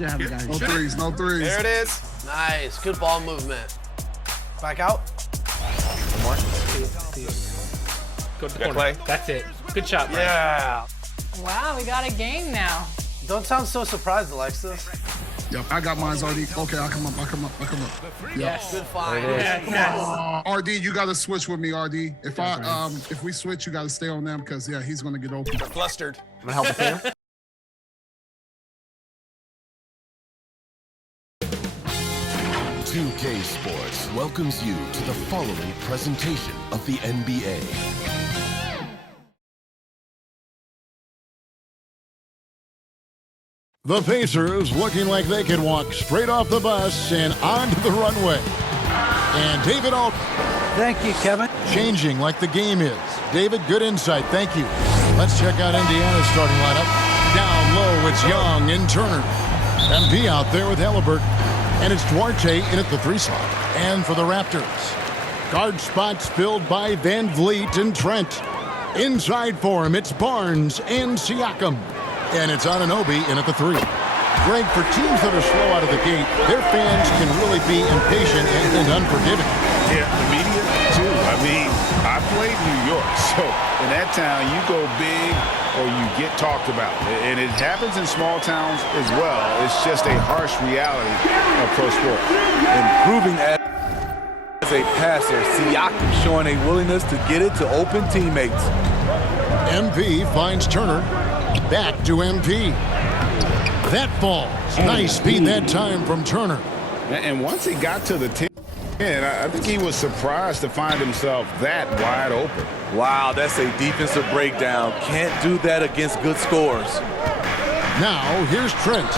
Yeah, have a guy. No threes, no threes. There it is. Nice. Good ball movement. Back out. More. Go to the corner. Play. That's it. Good shot, Brian. Yeah. Wow, we got a game now. Don't sound so surprised, Alexis. Yep, I got mine already. Okay, I'll come up. Yep. Yes. Good find. Yes. RD, you gotta switch with me, RD. If we switch, you gotta stay on them because yeah, he's gonna get open. Flustered. I'm gonna help with him. K Sports welcomes you to the following presentation of the NBA. The Pacers looking like they could walk straight off the bus and onto the runway. And David Alt. Thank you, Kevin. Changing like the game is. David, good insight. Thank you. Let's check out Indiana's starting lineup. Down low, it's Young and Turner. MP out there with Halliburton. And it's Duarte in at the 3 slot. And for the Raptors, guard spots filled by Van Vliet and Trent. Inside for him, it's Barnes and Siakam. And it's Anunoby in at the 3. Greg, for teams that are slow out of the gate, their fans can really be impatient and unforgiving. Yeah, the media, too. I mean, I played New York, so in that town, you go big or you get talked about. And it happens in small towns as well. It's just a harsh reality of pro sports. Improving as a passer, Siakam showing a willingness to get it to open teammates. MP finds Turner. Back to MP. That falls. Nice speed that time from Turner. And once he got to the 10, I think he was surprised to find himself that wide open. Wow, that's a defensive breakdown. Can't do that against good scores. Now, here's Trent.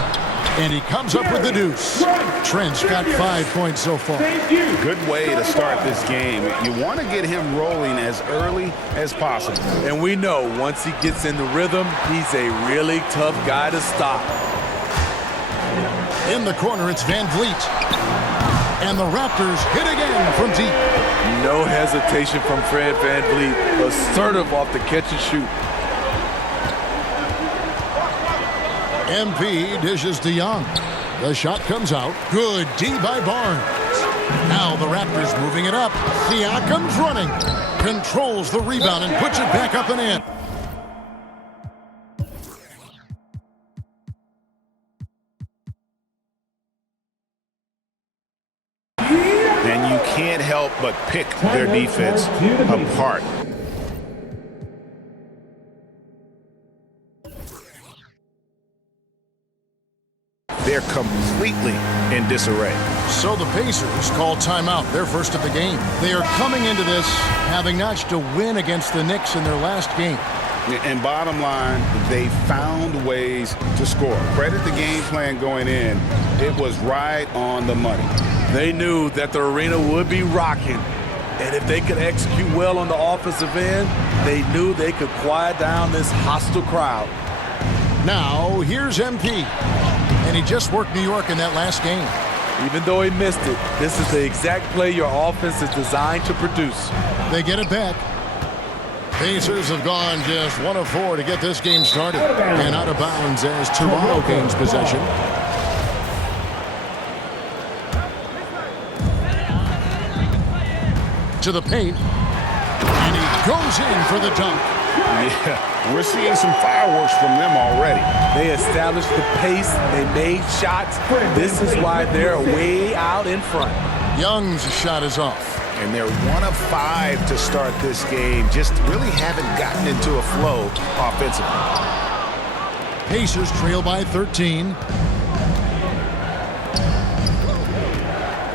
And he comes up with the deuce. Trent's got 5 points so far. Good way to start this game. You want to get him rolling as early as possible. And we know once he gets in the rhythm, he's a really tough guy to stop. In the corner, it's Van Vliet. And the Raptors hit again from deep. No hesitation from Fred Van Vliet. Assertive off the catch and shoot. MP dishes to Young. The shot comes out. Good D by Barnes. Now the Raptors moving it up. Siakam's running. Controls the rebound and puts it back up and in. And you can't help but pick their defense apart. They're completely in disarray. So the Pacers call timeout, their first of the game. They are coming into this having notched a win against the Knicks in their last game. And bottom line, they found ways to score. Credit the game plan going in. It was right on the money. They knew that the arena would be rocking. And if they could execute well on the offensive end, they knew they could quiet down this hostile crowd. Now, here's MP. And he just worked New York in that last game. Even though he missed it, this is the exact play your offense is designed to produce. They get it back. Pacers have gone just 1 of 4 to get this game started. And out of bounds as Toronto gains possession. To the paint. And he goes in for the dunk. Yeah, we're seeing some fireworks from them already. They established the pace. They made shots. This is why they're way out in front. Young's shot is off. And they're 1 of 5 to start this game. Just really haven't gotten into a flow offensively. Pacers trail by 13.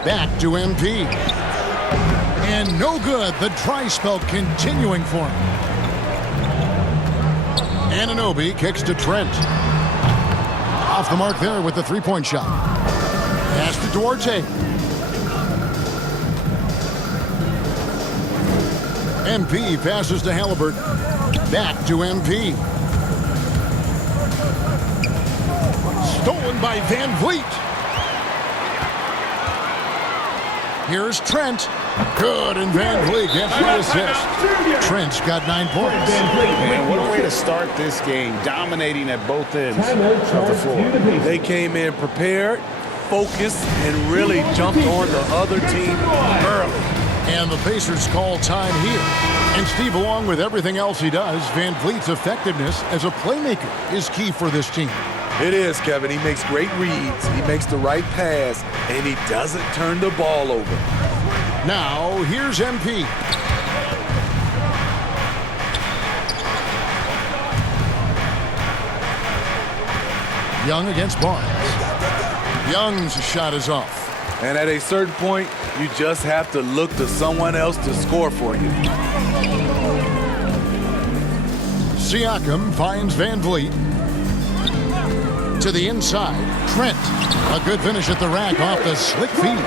Back to MP. And no good. The dry spell continuing for him. Anunoby kicks to Trent. Off the mark there with the three-point shot. Pass to Duarte. MP passes to Halliburton. Back to MP. Stolen by Van Vliet. Here's Trent. Good, and Van Vliet gets the assist. Trent's got 9 points. Man, what a way to start this game, dominating at both ends of the floor. They came in prepared, focused, and really jumped on the other team early. And the Pacers call time here. And Steve, along with everything else he does, Van Vliet's effectiveness as a playmaker is key for this team. It is, Kevin. He makes great reads. He makes the right pass, and he doesn't turn the ball over. Now, here's MP. Young against Barnes. Young's shot is off. And at a certain point, you just have to look to someone else to score for you. Siakam finds Van Vliet. To the inside, Trent. A good finish at the rack off the slick feed.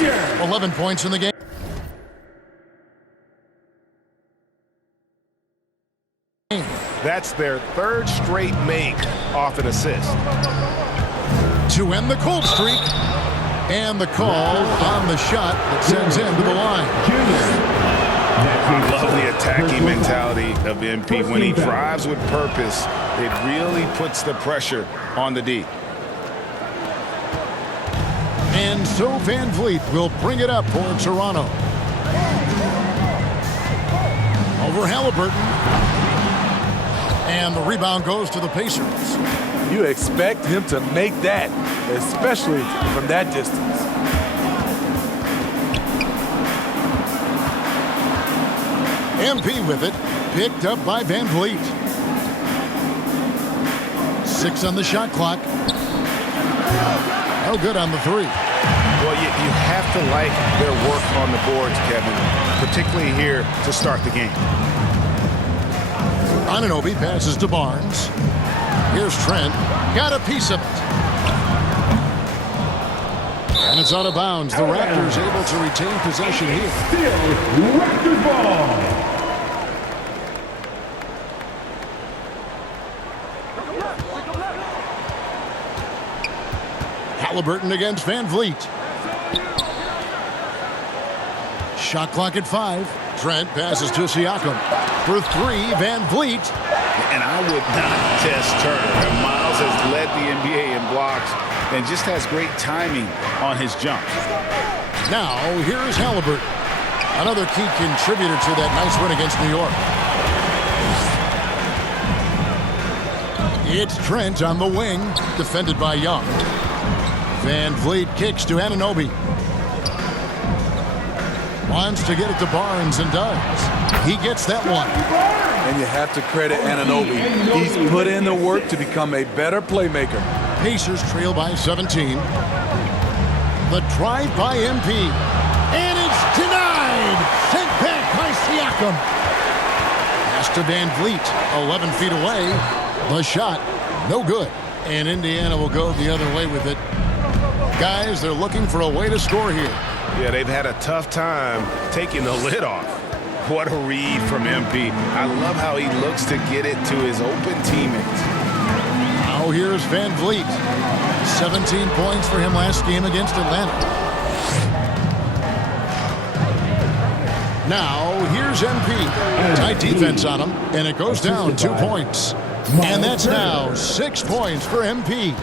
Yeah. 11 points in the game. That's their third straight make off an assist. To end the cold streak. And the call on the shot that sends him to the line. I love the attacking mentality of MP. When he drives with purpose, it really puts the pressure on the D. And so Van Vliet will bring it up for Toronto. Over Halliburton. And the rebound goes to the Pacers. You expect him to make that, especially from that distance. MP with it, picked up by Van Vliet. 6 on the shot clock. No good on the 3. Well, you have to like their work on the boards, Kevin, particularly here to start the game. Anunoby passes to Barnes. Here's Trent. Got a piece of it. And it's out of bounds. The Raptors able to retain possession here. Still Raptors ball. Halliburton against Van Vliet. Shot clock at 5. Trent passes to Siakam. For 3, Van Vliet. And I would not test Turner. And Miles has led the NBA in blocks and just has great timing on his jumps. Now, here is Halliburton. Another key contributor to that nice win against New York. It's Trent on the wing, defended by Young. Van Vliet kicks to Anunoby. Wants to get it to Barnes and does. He gets that one. And you have to credit Anunoby. He's put in the work to become a better playmaker. Pacers trail by 17. The drive by MP. And it's denied. Sent back by Siakam. Pass to Van Vliet. 11 feet away. The shot, no good. And Indiana will go the other way with it. Guys, they're looking for a way to score here. Yeah, they've had a tough time taking the lid off. What a read from MP. I love how he looks to get it to his open teammates. Now here's Van Vliet. 17 points for him last game against Atlanta. Now here's MP. Tight defense on him, and it goes down 2 points. And that's now 6 points for MP.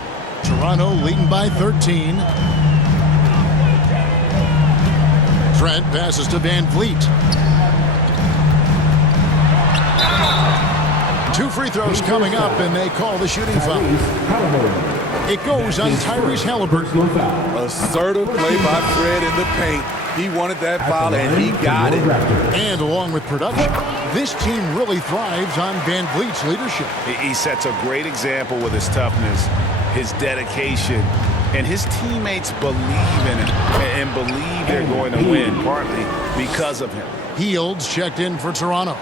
Toronto leading by 13. Trent passes to Van Vliet. 2 free throws coming up, and they call the shooting foul. It goes on Tyrese Halliburton. Assertive play by Fred in the paint. He wanted that foul, and he got it. And along with production, this team really thrives on Van Vliet's leadership. He sets a great example with his toughness, his dedication, and his teammates believe in him and believe they're going to win, partly because of him. Fields checked in for Toronto.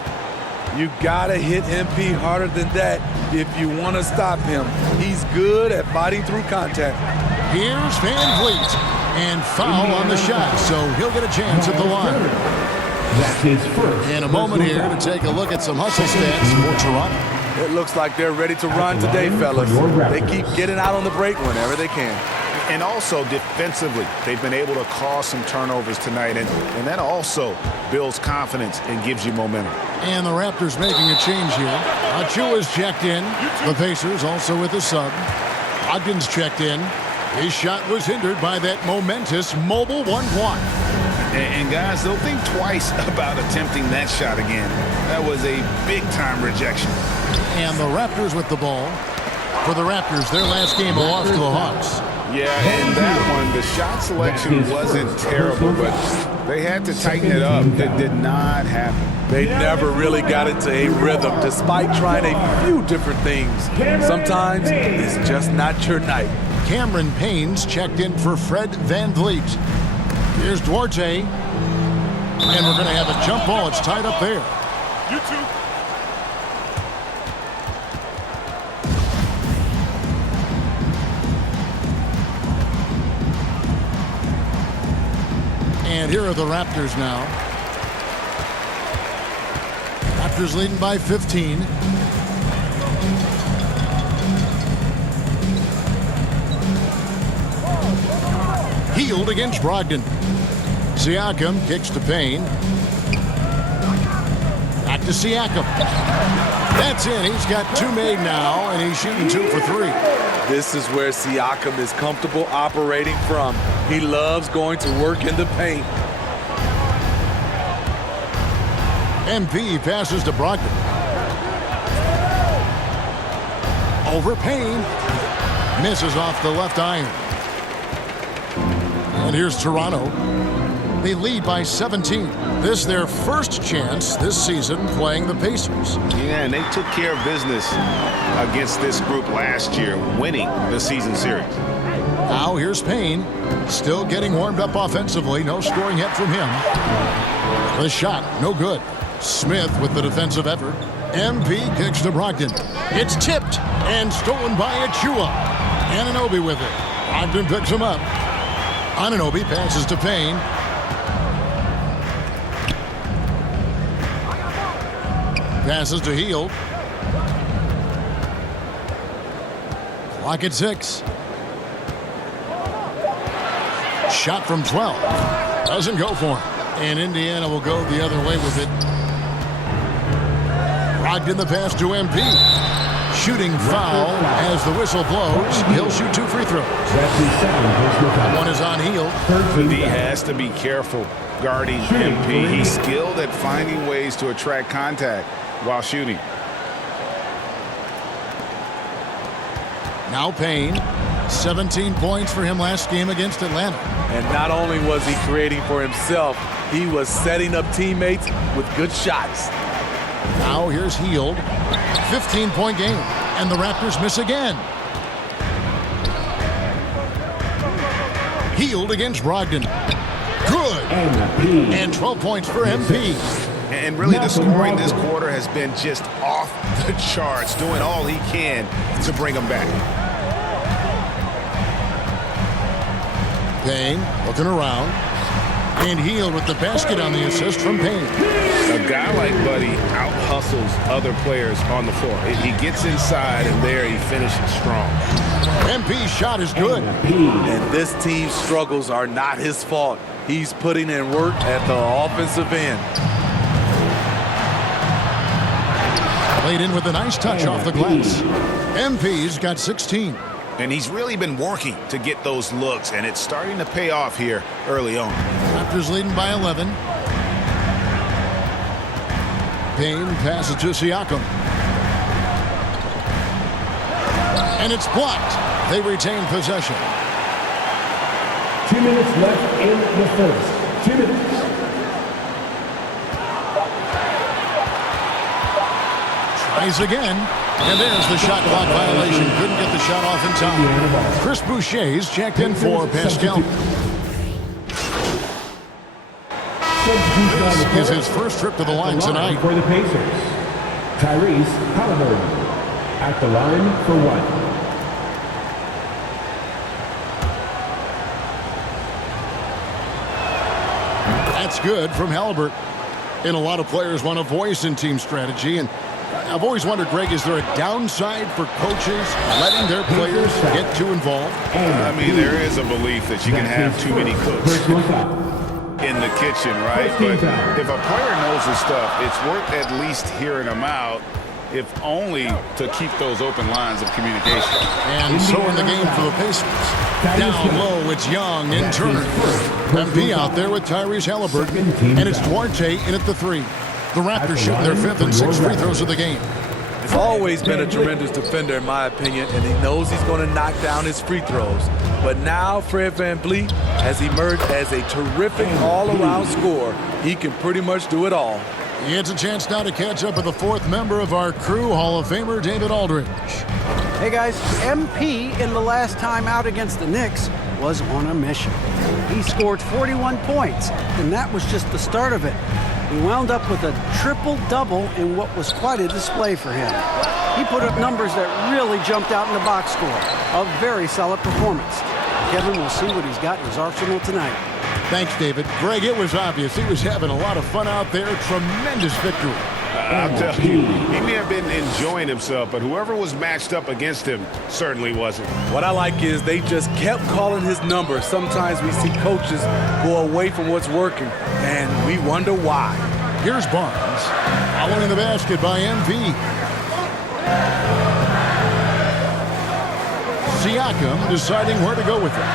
You gotta hit MP harder than that if you want to stop him. He's good at fighting through contact. Here's Van Vliet. And foul on the shot, so he'll get a chance at the line. That's his first. And a moment here to take a look at some hustle stats for Toronto. It looks like they're ready to run today, fellas. They keep getting out on the break whenever they can. And also defensively, they've been able to cause some turnovers tonight, and that also builds confidence and gives you momentum. And the Raptors making a change here. Achua's checked in. The Pacers also with a sub. Ogden's checked in. His shot was hindered by that momentous mobile one block. And guys, they'll think twice about attempting that shot again. That was a big-time rejection. And the Raptors with the ball. For the Raptors, their last game a loss to the Hawks. Yeah, in that one, the shot selection wasn't terrible, but they had to tighten it up. It did not happen. They never really got into a rhythm despite trying a few different things. Sometimes it's just not your night. Cameron Payne's checked in for Fred VanVleet. Here's Duarte. And we're going to have a jump ball. It's tied up there. You two. And here are the Raptors now. Raptors leading by 15. Healed against Brogdon. Siakam kicks to Payne. Back to Siakam. That's in. He's got two made now, and he's shooting 2 for 3. This is where Siakam is comfortable operating from. He loves going to work in the paint. MP passes to Brogdon. Over Payne. Misses off the left iron. And here's Toronto. They lead by 17. This their first chance this season playing the Pacers. Yeah, and they took care of business against this group last year, winning the season series. Now here's Payne. Still getting warmed up offensively. No scoring yet from him. The shot, no good. Smith with the defensive effort. MP kicks to Brogdon. It's tipped and stolen by Achua. Anunoby with it. Brogdon picks him up. Anunoby passes to Payne. Passes to Hield. Clock at 6. Shot from 12. Doesn't go for him. And Indiana will go the other way with it. Brogdon the pass to MP. Shooting foul as the whistle blows. He'll shoot 2 free throws. One is on Hield. He has to be careful guarding MP. He's skilled at finding ways to attract contact while shooting. Now Payne. 17 points for him last game against Atlanta. And not only was he creating for himself, he was setting up teammates with good shots. Now here's Hield. 15-point game. And the Raptors miss again. Hield against Brogdon. Good. And 12 points for MP. And really the scoring this quarter has been just off the charts, doing all he can to bring them back. Payne looking around. And Hield with the basket on the assist from Payne. A guy like Buddy out-hustles other players on the floor. He gets inside, and there he finishes strong. MP's shot is good. And this team's struggles are not his fault. He's putting in work at the offensive end. Played in with a nice touch off the glass. MP's got 16. And he's really been working to get those looks, and it's starting to pay off here early on. Raptors leading by 11. Payne passes to Siakam. And it's blocked. They retain possession. 2 minutes left in the first. 2 minutes. Tries again. And there's the shot clock violation. Couldn't get the shot off in time. Chris Boucher's checked in for Pascal. This is his first trip to the line tonight. For the Pacers, Tyrese Halliburton at the line for 1. That's good from Halliburton. And a lot of players want a voice in team strategy. And I've always wondered, Greg, is there a downside for coaches letting their players get too involved? I mean, there is a belief that you can have too many cooks in the kitchen, right? But if a player knows his stuff, it's worth at least hearing them out, if only to keep those open lines of communication. And so in the game for the Pacers. Down low, it's Young in Turner. MP out there with Tyrese Halliburton. And it's Duarte in at the 3. The Raptors shooting their 5th and 6th free throws of the game. He's always been a tremendous defender, in my opinion, and he knows he's going to knock down his free throws. But now Fred VanVleet has emerged as a terrific all-around scorer. He can pretty much do it all. He gets a chance now to catch up with the 4th member of our crew, Hall of Famer David Aldridge. Hey guys, MP in the last time out against the Knicks was on a mission. He scored 41 points, and that was just the start of it. He wound up with a triple-double in what was quite a display for him. He put up numbers that really jumped out in the box score. A very solid performance. Kevin will see what he's got in his arsenal tonight. Thanks, David. Greg, it was obvious he was having a lot of fun out there. Tremendous victory. I'll tell you, he may have been enjoying himself, but whoever was matched up against him certainly wasn't. What I like is they just kept calling his number. Sometimes we see coaches go away from what's working, and we wonder why. Here's Barnes, following the basket by MP. Siakam deciding where to go with it.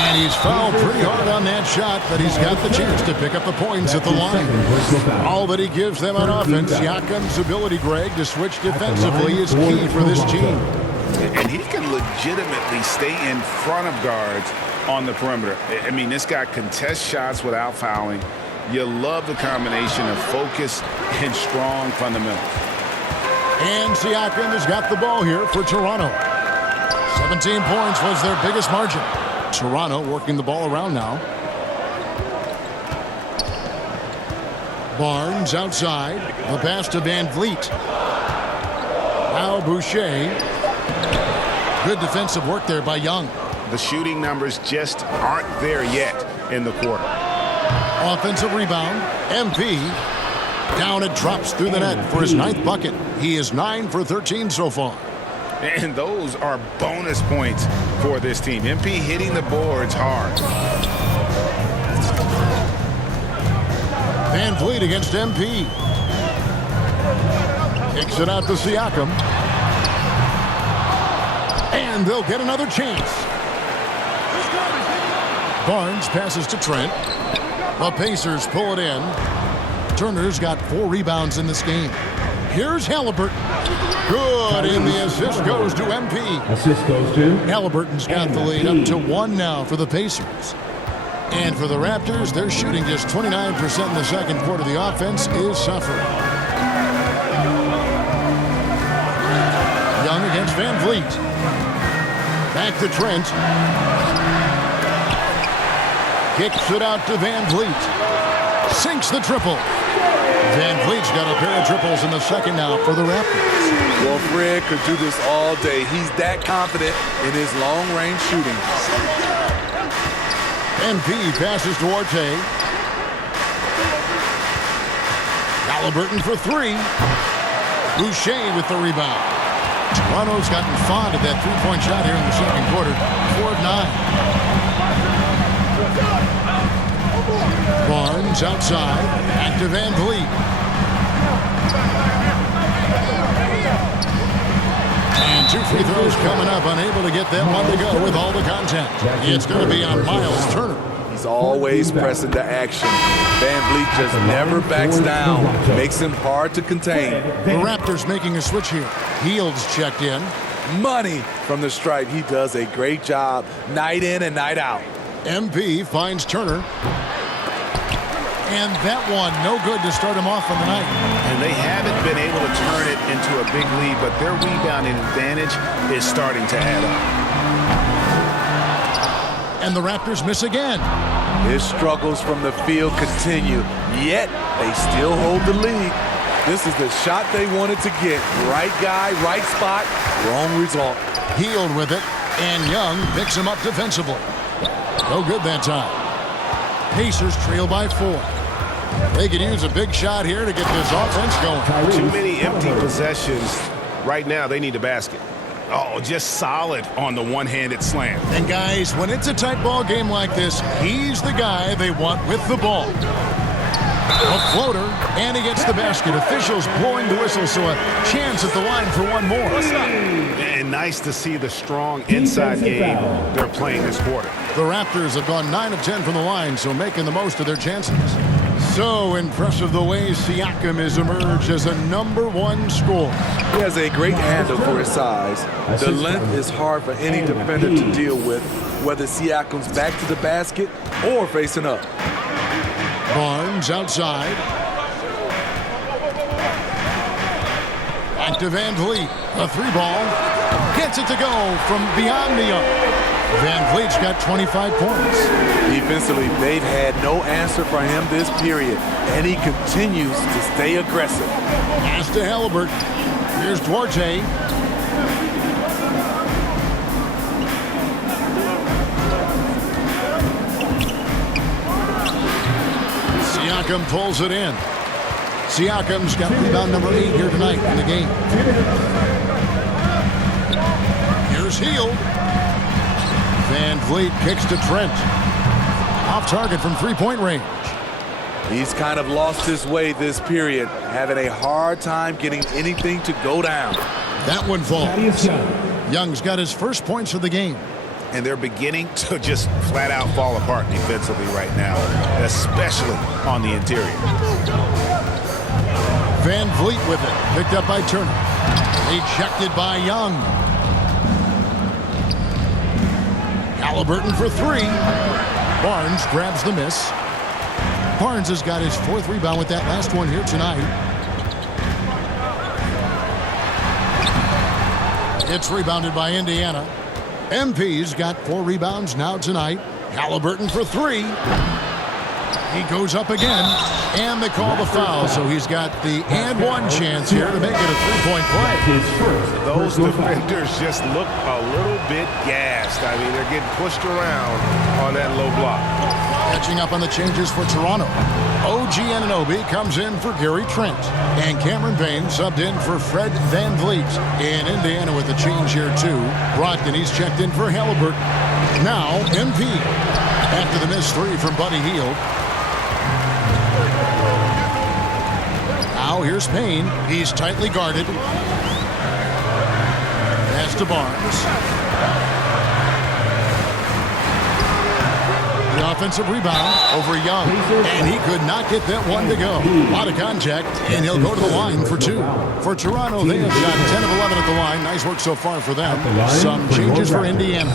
And he's fouled pretty hard on that shot, but he's got the chance to pick up the points at the line. All that he gives them on offense, Siakam's ability, Greg, to switch defensively is key for this team. And he can legitimately stay in front of guards on the perimeter. I mean, this guy contests shots without fouling. You love the combination of focus and strong fundamentals. And Siakam has got the ball here for Toronto. 17 points was their biggest margin. Toronto working the ball around now. Barnes outside. The pass to VanVleet. Now Boucher. Good defensive work there by Young. The shooting numbers just aren't there yet in the quarter. Offensive rebound. MP. Down it drops through the net for his 9th bucket. He is 9 for 13 so far. And those are bonus points for this team. MP hitting the boards hard. VanVleet against MP. Kicks it out to Siakam. And they'll get another chance. Barnes passes to Trent. The Pacers pull it in. Turner's got 4 rebounds in this game. Here's Halliburton. Good, and the assist goes to MP. Assist goes to Halliburton's got the lead up to 1 now for the Pacers. And for the Raptors, they're shooting just 29% in the second quarter. The offense is suffering. Young against VanVleet. Back to Trent. Kicks it out to VanVleet. Sinks the triple. VanVleet's got a pair of triples in the second now for the Raptors. Well, Fred could do this all day. He's that confident in his long-range shooting. MP passes to Duarte. Halliburton for 3. Boucher with the rebound. Toronto's gotten fond of that three-point shot here in the second quarter. 4 of 9. Barnes outside. Back to VanVleet. And 2 free throws coming up. Unable to get that one to go with all the contact. It's going to be on Miles Turner. He's always pressing the action. VanVleet just never backs down. Makes him hard to contain. The Raptors making a switch here. Hields checked in. Money from the stripe. He does a great job night in and night out. MP finds Turner. And that one, no good to start him off on the night. And they haven't been able to turn it into a big lead, but their rebounding advantage is starting to add up. And the Raptors miss again. His struggles from the field continue, yet they still hold the lead. This is the shot they wanted to get. Right guy, right spot, wrong result. Hield with it, and Young picks him up defensively. No good that time. Pacers trail by 4. They could use a big shot here to get this offense going. Too many empty possessions. Right now, they need a basket. Oh, just solid on the one-handed slam. And guys, when it's a tight ball game like this, he's the guy they want with the ball. A floater, and he gets the basket. Officials blowing the whistle, so a chance at the line for one more. And nice to see the strong inside game they're playing this quarter. The Raptors have gone 9 of 10 from the line, so making the most of their chances. So impressive the way Siakam has emerged as a #1 scorer. He has a great handle for his size. The length is hard for any defender to deal with, whether Siakam's back to the basket or facing up. Barnes outside. Back to Van Vliet. A 3-ball. Gets it to go from beyond the arc. Van Vliet's got 25 points. Defensively, they've had no answer for him this period, and he continues to stay aggressive. Pass to Halliburton. Here's Duarte. Siakam pulls it in. Siakam's got rebound number 8 here tonight in the game. Here's Hield. Van Vliet kicks to Trent. Off target from three-point range. He's kind of lost his way this period, having a hard time getting anything to go down. That one falls. Young's got his first points of the game. And they're beginning to just flat out fall apart defensively right now, especially on the interior. Van Vliet with it. Picked up by Turner. Ejected by Young. Halliburton for 3. Barnes grabs the miss. Barnes has got his 4th rebound with that last one here tonight. It's rebounded by Indiana. MP's got 4 rebounds now tonight. Halliburton for 3. He goes up again, and they call the foul, so he's got the and one chance here to make it a 3-point play. Those defenders just look a little bit gassed. I mean, they're getting pushed around on that low block. Catching up on the changes for Toronto. OG Anunoby comes in for Gary Trent, and Cameron Payne subbed in for Fred Van Vliet. In Indiana with a change here, too. Brogdon, he's checked in for Halliburton. Now, MP. After the missed 3 from Buddy Hield. Now here's Payne. He's tightly guarded. Pass to Barnes. The offensive rebound over Young. And he could not get that one to go. A lot of contact, and he'll go to the line for 2. For Toronto, they have got 10 of 11 at the line. Nice work so far for them. Some changes for Indiana.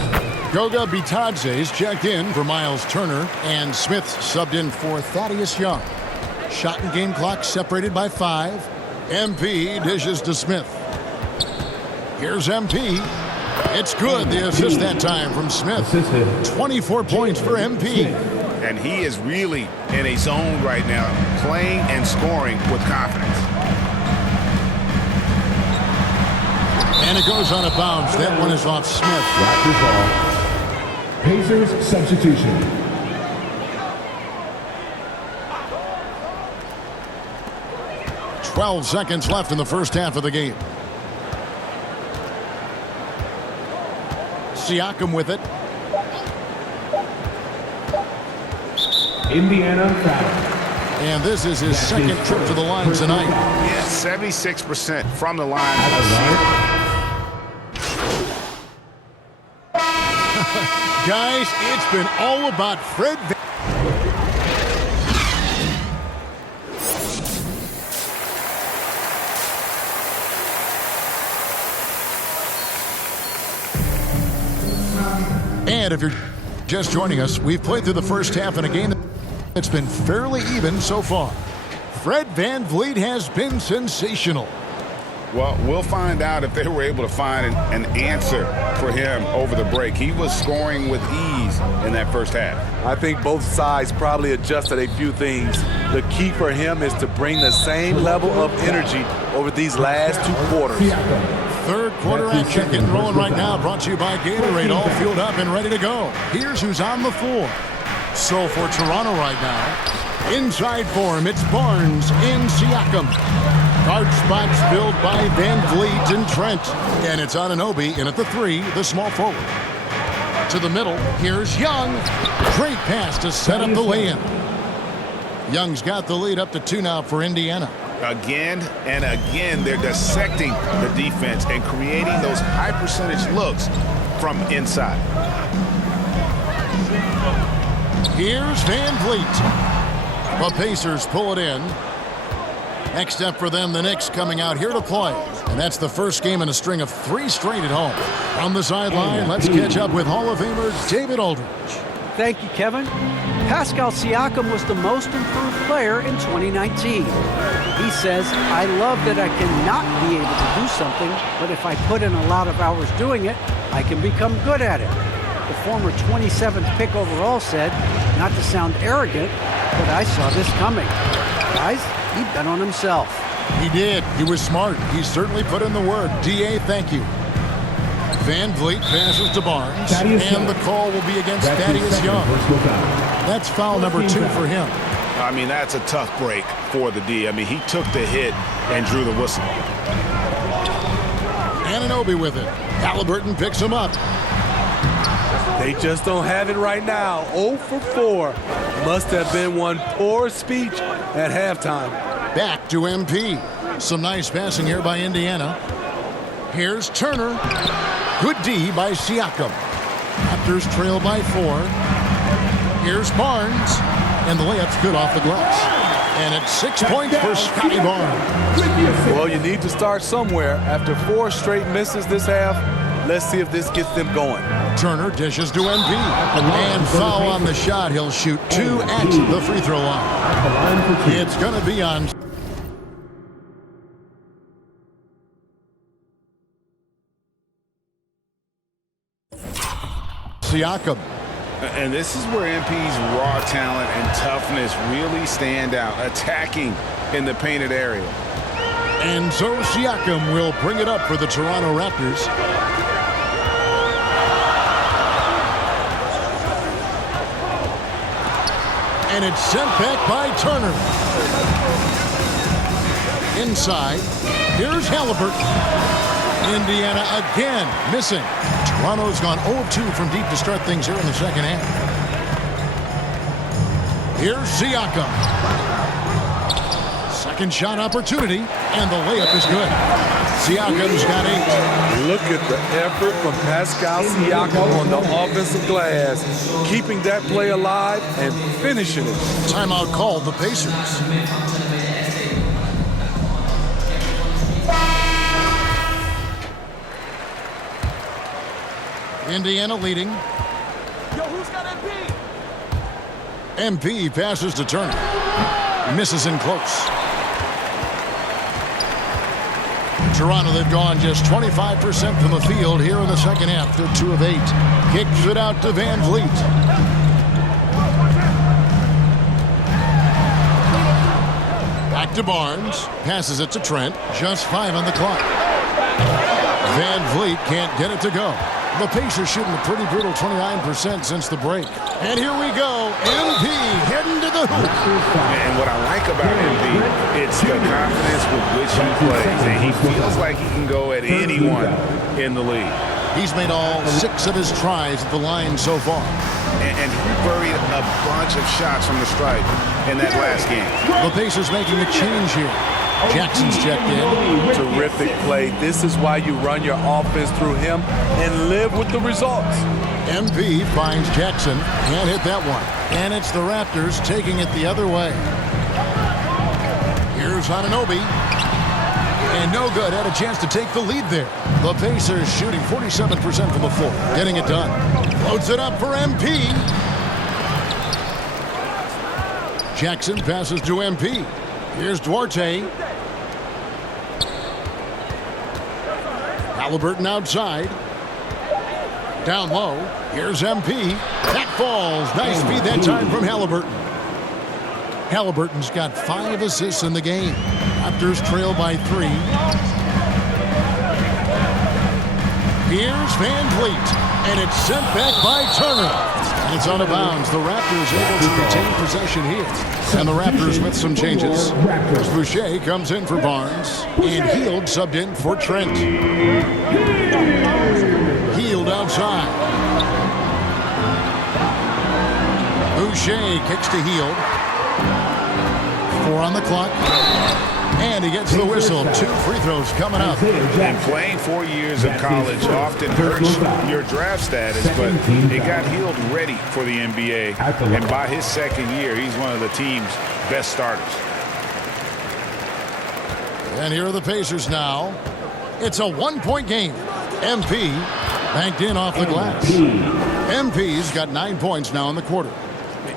Goga Bitadze's checked in for Miles Turner, and Smith subbed in for Thaddeus Young. Shot and game clock separated by 5. MP dishes to Smith. Here's MP. It's good. The assist that time from Smith. 24 points for MP. And he is really in a zone right now, playing and scoring with confidence. And it goes on a bounce. That one is off Smith. Raptors ball. Pacers substitution. .12 seconds left in the first half of the game. Siakam with it. Indiana foul. And this is his second trip to the line tonight. Yeah, 76% from the line. Guys, it's been all about Fred. And if you're just joining us, we've played through the first half in a game that's been fairly even so far. Fred Van Vliet has been sensational. Well, we'll find out if they were able to find an answer for him over the break. He was scoring with ease in that first half. I think both sides probably adjusted a few things. The key for him is to bring the same level of energy over these last 2 quarters. Third quarter action getting rolling right now. Brought to you by Gatorade. All fueled up and ready to go. Here's who's on the floor. So for Toronto right now, inside for him, it's Barnes in Siakam. Guard spots filled by Van Vliet and Trent. And it's Anunoby in at the 3, the small forward. To the middle, here's Young. Great pass to set up the lay-in. Young's got the lead up to 2 now for Indiana. Again and again, they're dissecting the defense and creating those high percentage looks from inside. Here's Van Vliet. The Pacers pull it in. Next up for them, the Knicks coming out here to play. And that's the first game in a string of 3 straight at home. On the sideline, let's catch up with Hall of Famer David Aldridge. Thank you, Kevin. Pascal Siakam was the most improved player in 2019. He says, I love that I cannot be able to do something, but if I put in a lot of hours doing it, I can become good at it. The former 27th pick overall said, not to sound arrogant, but I saw this coming. Guys, he bet on himself. He did. He was smart. He certainly put in the work. D.A., thank you. Van Vliet passes to Barnes, and the call will be against Thaddeus Young. That's foul number 2 for him. I mean, that's a tough break for the D. I mean, he took the hit and drew the whistle. Anunoby with it. Halliburton picks him up. They just don't have it right now. 0 for 4. Must have been one poor speech at halftime. Back to MP. Some nice passing here by Indiana. Here's Turner. Good D by Siakam. Raptors trail by 4. Here's Barnes. And the layup's good off the glass. And it's 6 points for Scotty Barnes. Well, you need to start somewhere. After 4 straight misses this half, let's see if this gets them going. Turner dishes to MP. And foul on the shot. He'll shoot 2 at the free throw line. It's going to be on. Siakam. And this is where MP's raw talent and toughness really stand out, attacking in the painted area. And so Siakam will bring it up for the Toronto Raptors. And it's sent back by Turner. Inside, here's Halliburton. Indiana again missing. Toronto's gone 0-2 from deep to start things here in the second half. Here's Siakam. Second shot opportunity, and the layup is good. Siakam's got 8. Look at the effort from Pascal Siakam on the offensive glass, keeping that play alive and finishing it. Timeout called the Pacers. Indiana leading. Yo, who's got MP? MP passes to Turner. Misses in close. Toronto, they've gone just 25% from the field here in the second half. They're 2 of 8. Kicks it out to Van Vliet. Back to Barnes. Passes it to Trent. Just 5 on the clock. Van Vliet can't get it to go. The Pacers shooting a pretty brutal 29% since the break. And here we go. MP heading to the hoop. And what I like about MP, it's the confidence with which he plays. And he feels like he can go at anyone in the league. He's made all 6 of his tries at the line so far. And he buried a bunch of shots from the stripe in that last game. The Pacers making a change here. Jackson's checked in. Terrific play. This is why you run your offense through him and live with the results. MP finds Jackson. Can't hit that one. And it's the Raptors taking it the other way. Here's Anunoby. And no good. Had a chance to take the lead there. The Pacers shooting 47% from the floor. Getting it done. Floats it up for MP. Jackson passes to MP. Here's Duarte. Halliburton outside. Down low. Here's MP. That falls. Nice feed that time from Halliburton. Halliburton's got 5 assists in the game. Raptors trail by 3. Here's Van Vliet. And it's sent back by Turner. And it's out of bounds. The Raptors able to retain possession here. And the Raptors with some changes. Boucher comes in for Barnes. And Hield subbed in for Trent. Hield outside. Boucher kicks to Hield. 4 on the clock. And he gets the whistle. 2 free throws coming up. And playing 4 years of college often hurts your draft status, but it got Hield ready for the NBA. And by his second year, he's one of the team's best starters. And here are the Pacers now. It's a 1-point game. MP banked in off the glass. MP's got 9 points now in the quarter.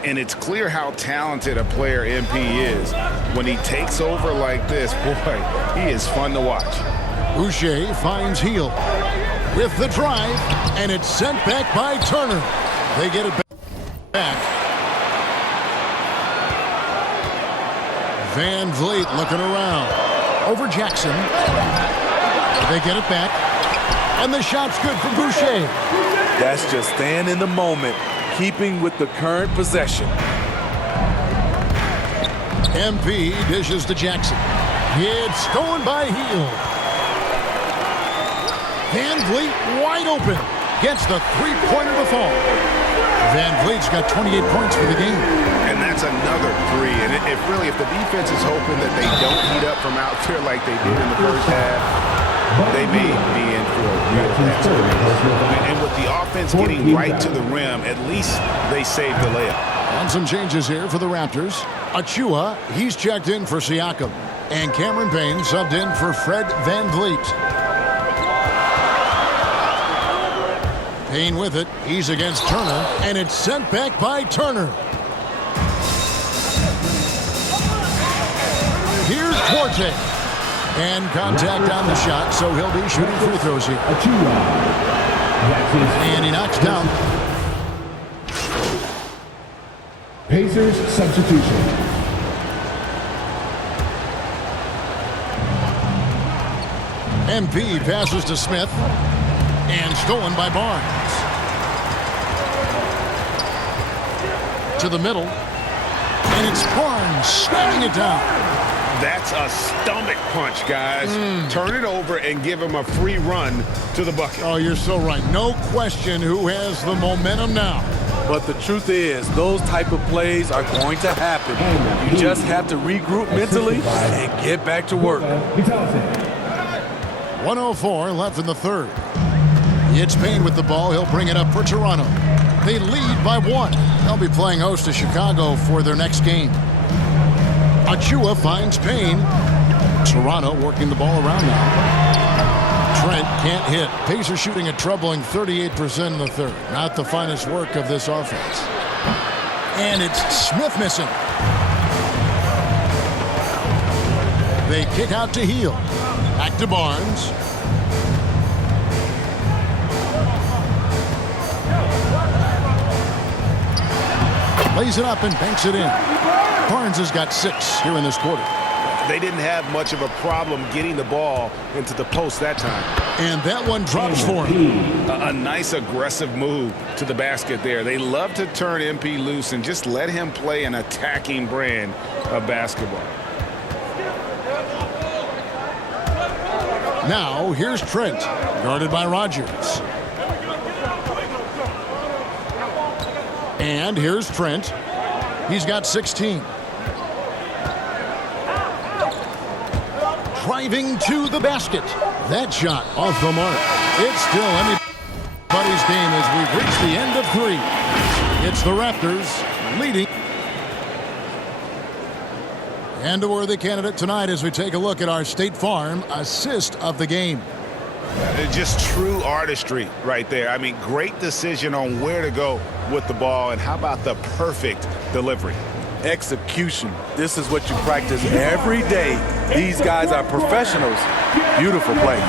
And it's clear how talented a player MP is. When he takes over like this, boy, he is fun to watch. Boucher finds Hield with the drive, and it's sent back by Turner. They get it back. Van Vliet looking around. Over Jackson. They get it back. And the shot's good for Boucher. That's just staying in the moment, keeping with the current possession. MP dishes to Jackson. It's stolen by Hield. Van Vliet wide open. Gets the three-pointer to fall. Van Vliet's got 28 points for the game. And that's another 3. And if the defense is hoping that they don't heat up from out there like they did in the first half, they may be in for a real experience. And with the offense getting right to the rim, at least they saved the layup. And some changes here for the Raptors. Achua, he's checked in for Siakam. And Cameron Payne subbed in for Fred Van Vliet. Payne with it. He's against Turner. And it's sent back by Turner. Here's Duarte. And contact on the shot, so he'll be shooting free throws here. And he knocks down. Pacers substitution. MP passes to Smith. And stolen by Barnes. To the middle. And it's Barnes slamming it down. That's a stomach punch, guys. Turn it over and give him a free run to the bucket. Oh, you're so right. No question who has the momentum now. But the truth is, those type of plays are going to happen. You just have to regroup mentally and get back to work. 1:04 left in the third. It's Payne with the ball. He'll bring it up for Toronto. They lead by 1. They'll be playing host to Chicago for their next game. Achua finds Payne. Toronto working the ball around now. Trent can't hit. Pacers shooting a troubling 38% in the third. Not the finest work of this offense. And it's Smith missing. They kick out to Hield. Back to Barnes. Lays it up and banks it in. Barnes has got 6 here in this quarter. They didn't have much of a problem getting the ball into the post that time. And that one drops for him. A nice aggressive move to the basket there. They love to turn MP loose and just let him play an attacking brand of basketball. Now here's Trent, guarded by Rogers. And here's Trent. He's got 16. Driving to the basket. That shot off the mark. It's still anybody's game as we've reached the end of 3. It's the Raptors leading. And a worthy candidate tonight as we take a look at our State Farm assist of the game. Just true artistry right there. I mean, great decision on where to go with the ball, and how about the perfect delivery? Execution. This is what you practice every day. These guys are professionals. Beautiful play.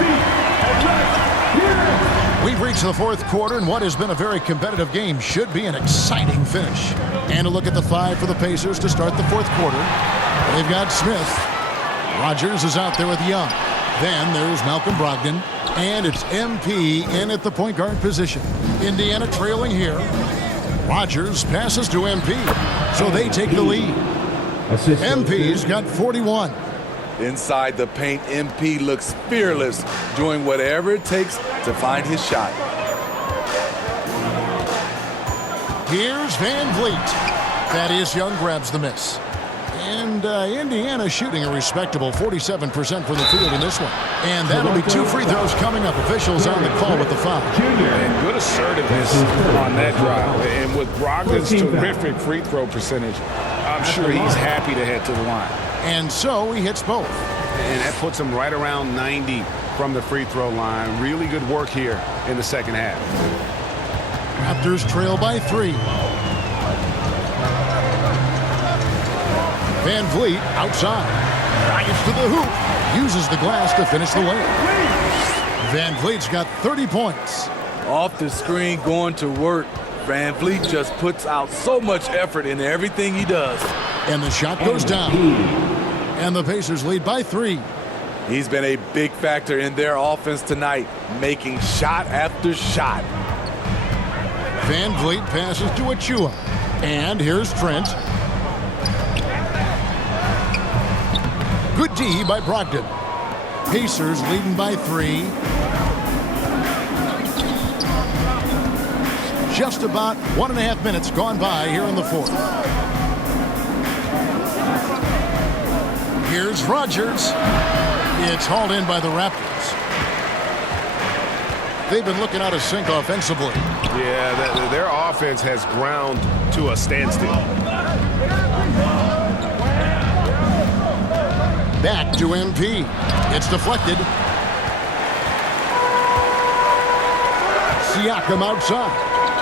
We've reached the fourth quarter, and what has been a very competitive game should be an exciting finish. And a look at the 5 for the Pacers to start the fourth quarter. They've got Smith. Rogers is out there with Young. Then there's Malcolm Brogdon. And it's MP in at the point guard position. Indiana trailing here. Rogers passes to MP, so they take the lead. Assist MP's got 41. Inside the paint, MP looks fearless, doing whatever it takes to find his shot. Here's Van Vliet. Thaddeus Young grabs the miss. And Indiana shooting a respectable 47% from the field in this one. And that'll be 2 free throws coming up. Officials on the call with the foul. And good assertiveness on that drive. And with Brogdon's terrific free throw percentage, I'm sure he's happy to head to the line. And so he hits both. And that puts him right around 90 from the free throw line. Really good work here in the second half. Raptors trail by 3. Van Vliet outside. Drives to the hoop. Uses the glass to finish the layup. Van Vliet's got 30 points. Off the screen, going to work. Van Vliet just puts out so much effort in everything he does. And the shot goes down. And the Pacers lead by 3. He's been a big factor in their offense tonight, making shot after shot. Van Vliet passes to Achua. And here's Trent. Good D by Brogdon. Pacers leading by 3. Just about 1.5 minutes gone by here in the fourth. Here's Rogers. It's hauled in by the Raptors. They've been looking out of sync offensively. Yeah, their offense has ground to a standstill. Back to MP. It's deflected. Siakam outside.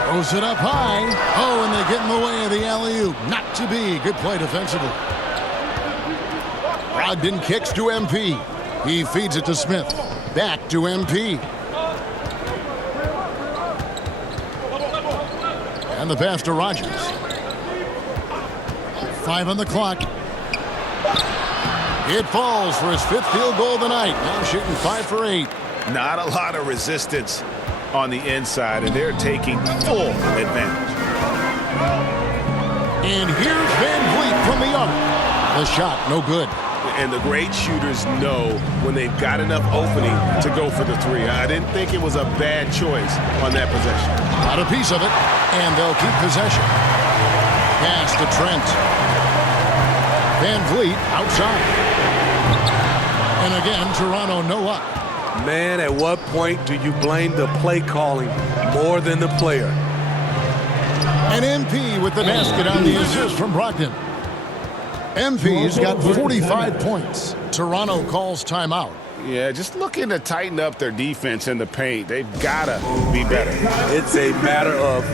Throws it up high. Oh, and they get in the way of the alley-oop. Not to be. Good play defensively. Brogdon kicks to MP. He feeds it to Smith. Back to MP. And the pass to Rogers. 5 on the clock. It falls for his 5th field goal of the night. Now shooting 5 for 8. Not a lot of resistance on the inside, and they're taking full advantage. And here's Van Vliet from the arc. The shot, no good. And the great shooters know when they've got enough opening to go for the 3. I didn't think it was a bad choice on that possession. Got a piece of it, and they'll keep possession. Pass to Trent. Van Vliet outside. And again, Toronto no up. Man, at what point do you blame the play calling more than the player? And MP with the basket on the assist from Brogdon. MP's got 45 points. Toronto calls timeout. Yeah, just looking to tighten up their defense in the paint. They've got to be better. It's a matter of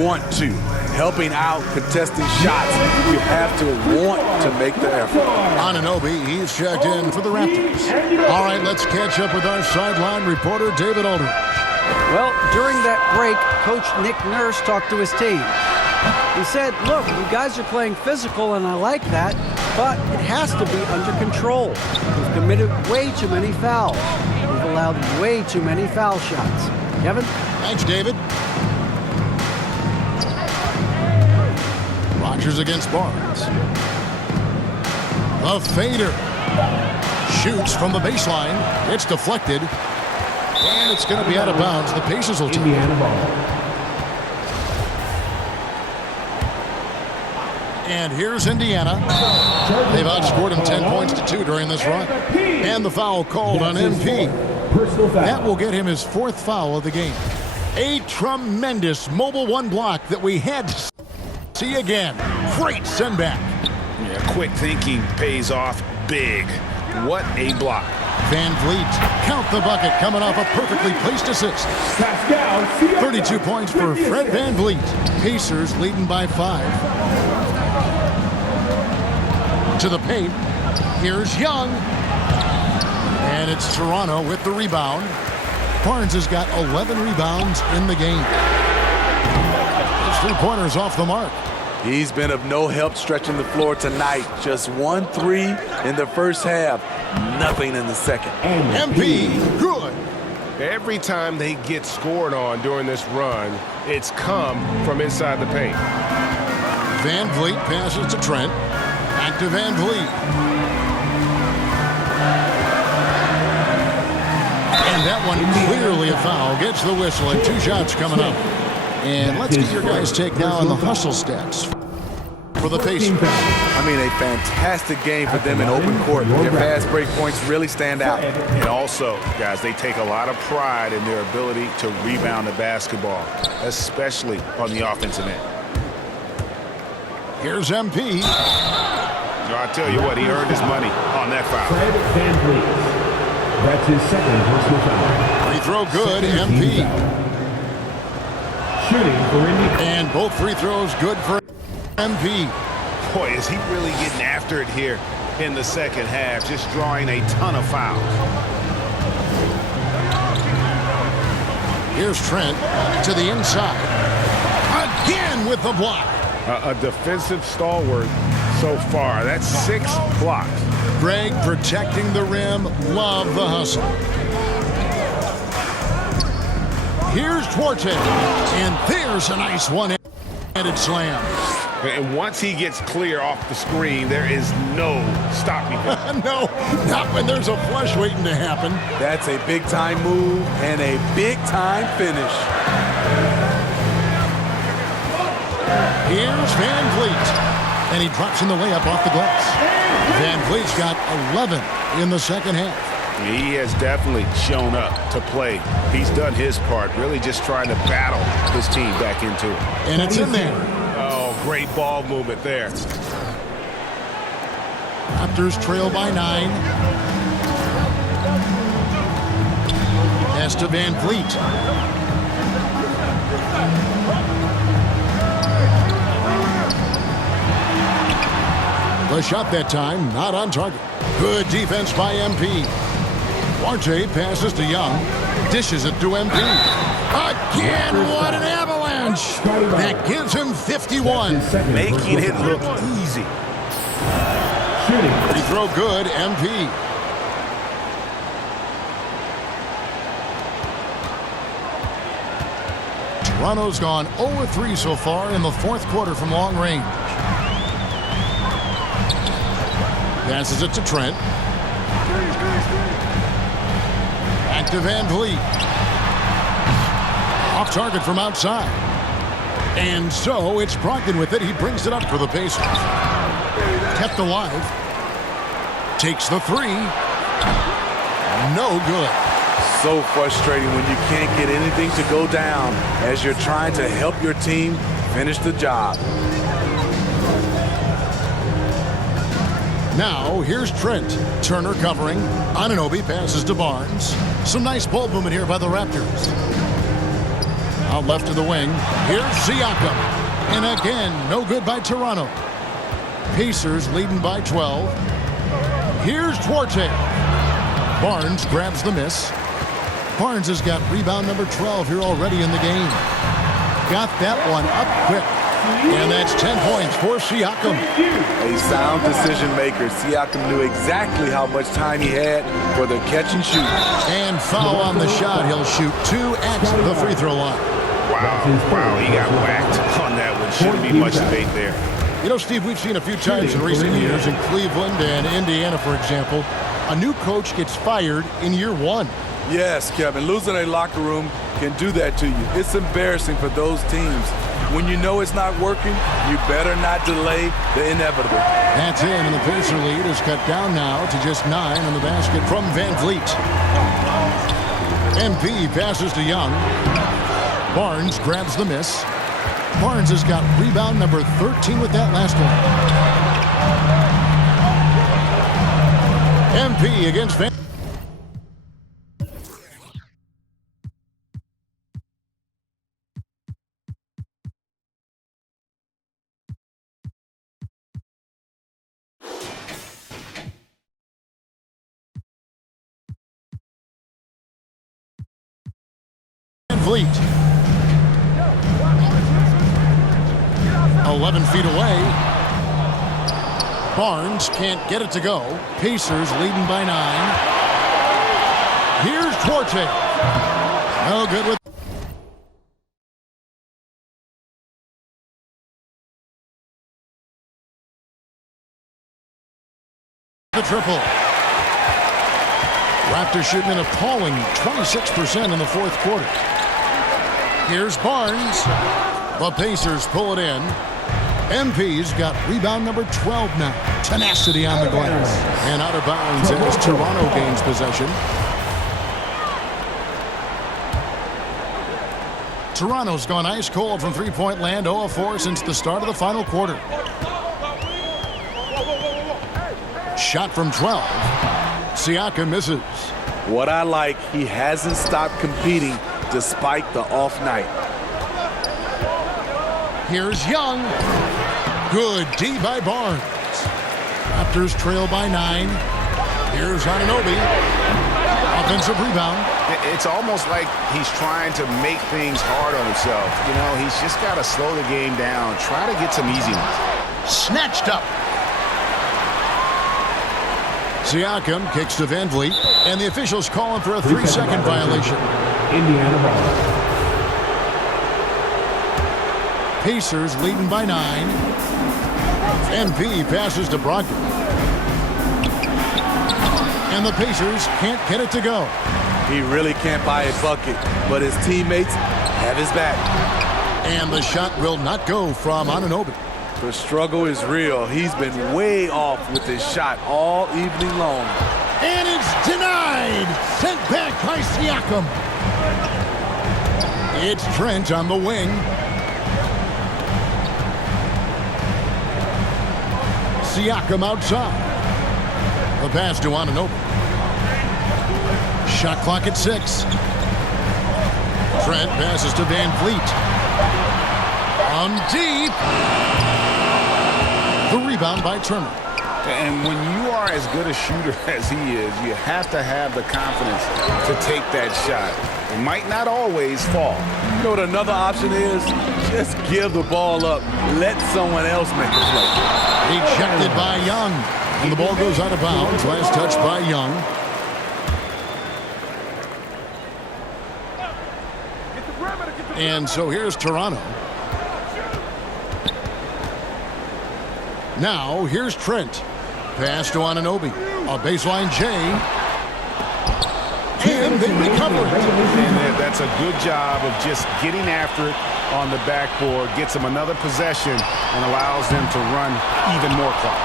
want to. Helping out, contesting shots. You have to want to make the effort. Anunoby, he's checked in for the Raptors. All right, let's catch up with our sideline reporter, David Aldridge. Well, during that break, Coach Nick Nurse talked to his team. He said, look, you guys are playing physical, and I like that, but it has to be under control. We've committed way too many fouls. We've allowed way too many foul shots. Kevin? Thanks, David. Rogers against Barnes. The fader. Shoots from the baseline. It's deflected. And it's going to be out of bounds. The Pacers will take it. And here's Indiana. They've outscored him 10 points to 2 during this run. And the foul called on MP. That will get him his 4th foul of the game. A tremendous Mobile 1 block that we had to see again. Great send back. Yeah, quick thinking pays off big. What a block. Van Vliet, count the bucket, coming off a perfectly placed assist. 32 points for Fred Van Vliet. Pacers leading by 5. To the paint. Here's Young. And it's Toronto with the rebound. Barnes has got 11 rebounds in the game. His 3-pointers off the mark. He's been of no help stretching the floor tonight. Just 1 3 in the first half. Nothing in the second. MP, good. Every time they get scored on during this run, It's come from inside the paint. Van Vliet passes to Trent. Back to Van Vliet. And that one clearly a foul. Gets the whistle and 2 shots coming up. And let's get your guys' take now on the hustle stats for the Pacers. I mean, a fantastic game for them in open court. Their fast break points really stand out. And also, guys, they take a lot of pride in their ability to rebound the basketball, especially on the offensive end. Here's MP. I tell you what, he earned his money on that foul. Fred VanVleet. That's his second personal foul. Free throw good, MP. Shooting for Indiana. And both free throws good for MP. Boy, is he really getting after it here in the second half, just drawing a ton of fouls. Here's Trent to the inside. Again with the block. A defensive stalwart so far. That's 6 blocks. Greg protecting the rim. Love the hustle. Here's Duarte. And there's a nice one-handed slam. And once he gets clear off the screen, there is no stopping him. No, not when there's a flush waiting to happen. That's a big-time move and a big-time finish. Here's Van Vliet. And he drops in the layup off the glass. Van Vliet's got 11 in the second half. He has definitely shown up to play. He's done his part, really just trying to battle his team back into it. And it's in there. Oh, great ball movement there. Raptors trail by 9. Pass to Van Vliet. The shot that time, not on target. Good defense by MP. Duarte passes to Young. Dishes it to MP. Again, what an avalanche! That gives him 51. Making it look easy. Free throw good, MP. Toronto's gone 0-3 so far in the fourth quarter from long range. Passes it to Trent. Back to Van Vliet. Off target from outside. And so it's Brogdon with it. He brings it up for the Pacers. Kept alive. Takes the 3. No good. So frustrating when you can't get anything to go down as you're trying to help your team finish the job. Now, here's Trent. Turner covering. Anunoby passes to Barnes. Some nice ball movement here by the Raptors. Out left to the wing. Here's Siakam. And again, no good by Toronto. Pacers leading by 12. Here's Duarte. Barnes grabs the miss. Barnes has got rebound number 12 here already in the game. Got that one up quick. And that's 10 points for Siakam. A sound decision maker. Siakam knew exactly how much time he had for the catch and shoot. And foul on the shot. He'll shoot 2 at the free throw line. Wow, he got whacked on that one. Shouldn't be much debate there. You know, Steve, we've seen a few times in recent years in Cleveland and Indiana, for example, a new coach gets fired in year 1. Yes, Kevin, losing a locker room can do that to you. It's embarrassing for those teams. When you know it's not working, you better not delay the inevitable. That's in, and the Pacer lead is cut down now to just 9 on the basket from Van Vliet. MP passes to Young. Barnes grabs the miss. Barnes has got rebound number 13 with that last one. MP against Van. Vliet. 11 feet away. Barnes can't get it to go. Pacers leading by 9. Here's Duarte. No good with The triple. Raptors shooting an appalling 26% in the fourth quarter. Here's Barnes. The Pacers pull it in. MP's got rebound number 12 now. Tenacity on the glass. And out of bounds as Toronto gains possession. Toronto's gone ice cold from three-point land, 0 of 4 since the start of the final quarter. Shot from 12. Siakam misses. What I like, he hasn't stopped competing despite the off night. Here's Young. Good D by Barnes. Raptors trail by 9. Here's Anunoby. Offensive rebound. It's almost like he's trying to make things hard on himself. You know, he's just got to slow the game down. Try to get some easy ones. Snatched up. Siakam kicks to Van Vliet, and the officials call him for a 3-second violation. Indiana ball. Pacers leading by 9. MP passes to Brogdon. And the Pacers can't get it to go. He really can't buy a bucket, but his teammates have his back. And the shot will not go from Anunoby. The struggle is real. He's been way off with his shot all evening long. And it's denied. Sent back by Siakam. It's Trent on the wing. Siakam outside. The pass to Anunoby. Shot clock at 6. Trent passes to Van Vliet. On deep. The rebound by Turner. And when you are as good a shooter as he is, you have to have the confidence to take that shot. It might not always fall. You know what another option is? Just give the ball up. Let someone else make the play. Ejected by Young. And the ball goes out of bounds. Last touch by Young. And so here's Toronto. Now here's Trent. Pass to Anunoby. A baseline J. And they recover it. And that's a good job of just getting after it on the backboard. Gets them another possession and allows them to run even more clock.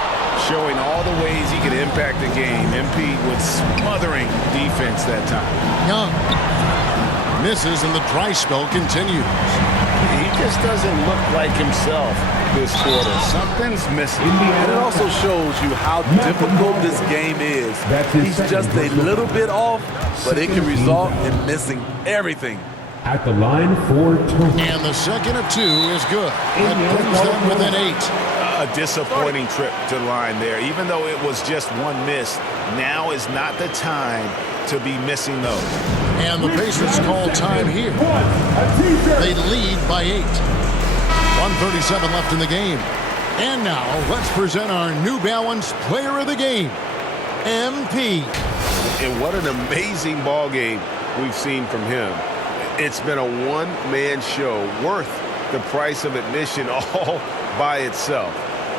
Showing all the ways he can impact the game. MP with smothering defense that time. Young misses and the dry spell continues. He just doesn't look like himself this quarter. Something's missing. And it also shows you how difficult this game is. He's just a little bit off, but it can result in missing everything. At the line for two. And the second of 2 is good. That brings them within 8. A disappointing trip to the line there. Even though it was just one miss, now is not the time to be missing those. And the Pacers call time here. They lead by 8. 1:37 left in the game. And now let's present our New Balance Player of the Game, MP. And what an amazing ball game we've seen from him. It's been a one-man show worth the price of admission all by itself.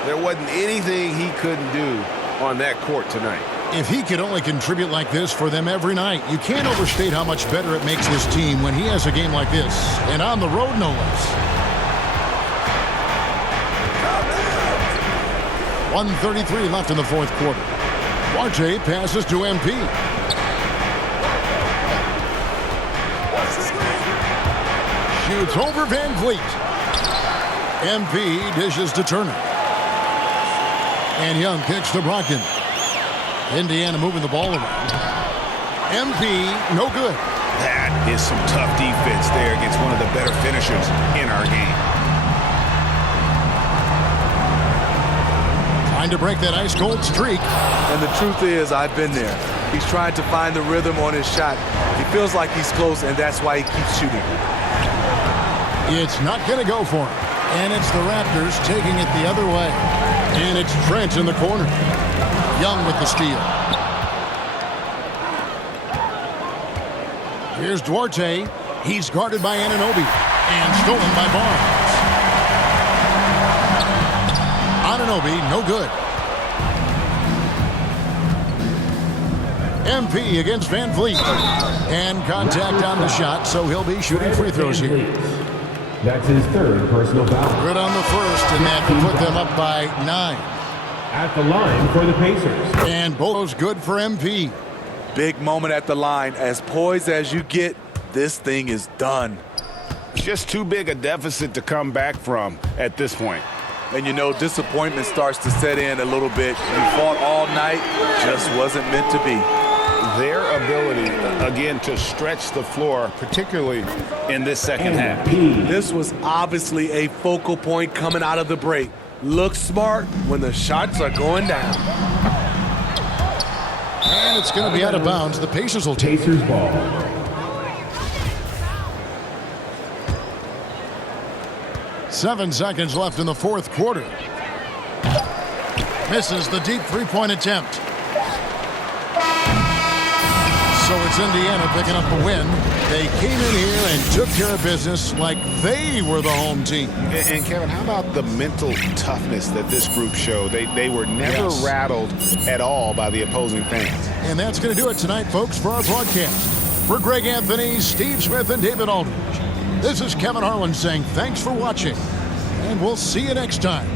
There wasn't anything he couldn't do on that court tonight. If he could only contribute like this for them every night, you can't overstate how much better it makes his team when he has a game like this. And on the road, no less. 1:33 left in the fourth quarter. Duarte passes to MP. Shoots over Van Vliet. MP dishes to Turner. And Young kicks to Brogdon. Indiana moving the ball around. MP, no good. That is some tough defense there against one of the better finishers in our game. Trying to break that ice-cold streak. And the truth is, I've been there. He's trying to find the rhythm on his shot. He feels like he's close, and that's why he keeps shooting. It's not going to go for him. And it's the Raptors taking it the other way. And it's Trent in the corner. Young with the steal. Here's Duarte. He's guarded by Anunoby. And stolen by Barnes. Anunoby, no good. MP against Van Vliet. And contact on the shot, so he'll be shooting free throws here. That's his third personal foul. Good on the first, and that will put them up by 9. At the line for the Pacers. And both good for MP. Big moment at the line. As poised as you get, this thing is done. It's just too big a deficit to come back from at this point. And you know, disappointment starts to set in a little bit. You fought all night, just wasn't meant to be. Their ability, again, to stretch the floor, particularly in this second half. This was obviously a focal point coming out of the break. Look smart when the shots are going down. And it's going to be out of bounds. The Pacers will take Pacers ball. Seven seconds left in the fourth quarter. Misses the deep three-point attempt. So it's Indiana picking up the win. They came in here and took care of business like they were the home team. And Kevin, how about the mental toughness that this group showed? They were never rattled at all by the opposing fans. And that's going to do it tonight, folks, for our broadcast. For Greg Anthony, Steve Smith, and David Aldridge, this is Kevin Harlan saying thanks for watching, and we'll see you next time.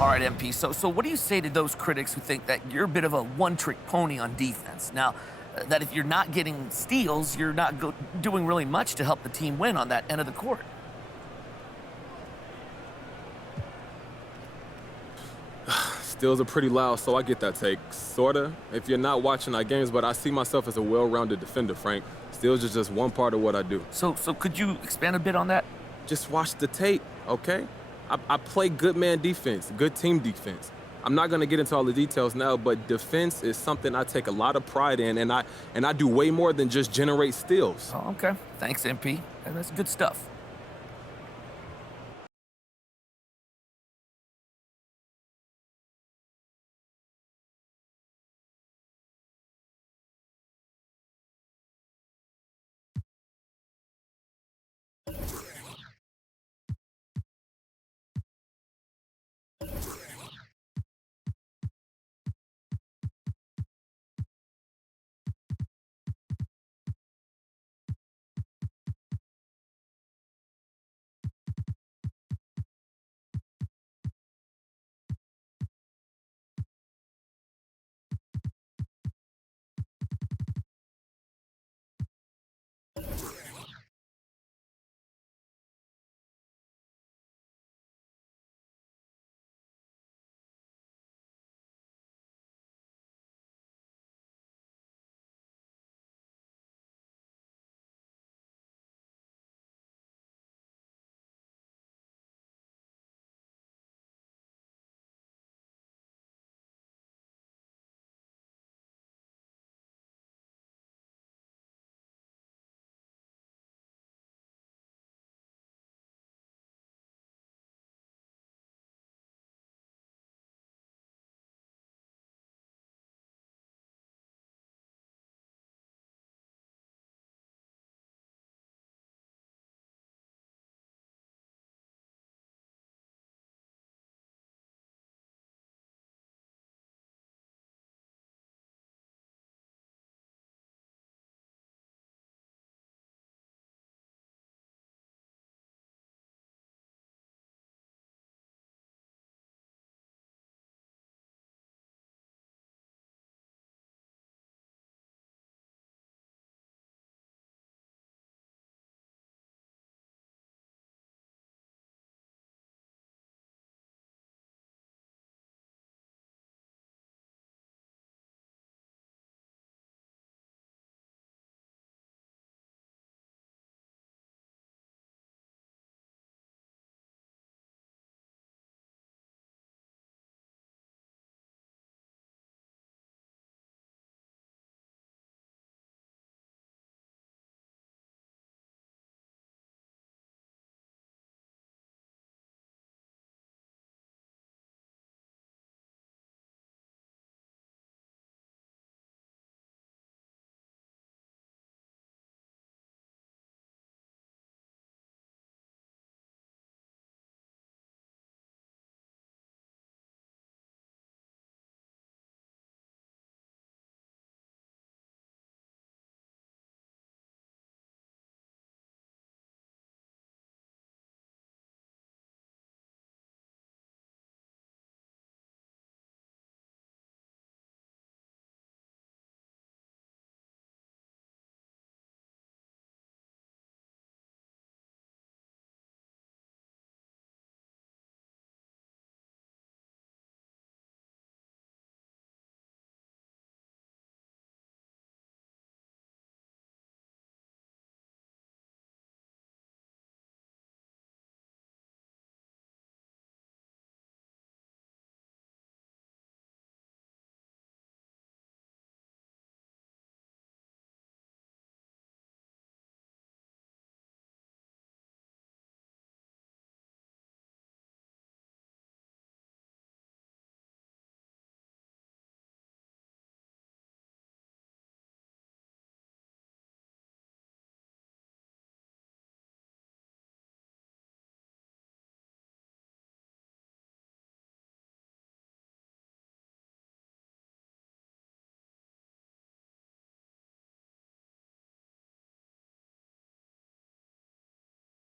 All right, MP, so what do you say to those critics who think that you're a bit of a one-trick pony on defense? Now, that if you're not getting steals, you're not doing really much to help the team win on that end of the court. Steals are pretty loud, so I get that take. Sorta, if you're not watching our games, but I see myself as a well-rounded defender, Frank. Steals is just one part of what I do. So could you expand a bit on that? Just watch the tape, okay? I play good man defense, good team defense. I'm not gonna get into all the details now, but defense is something I take a lot of pride in, and I do way more than just generate steals. Oh, okay. Thanks, MP. That's good stuff.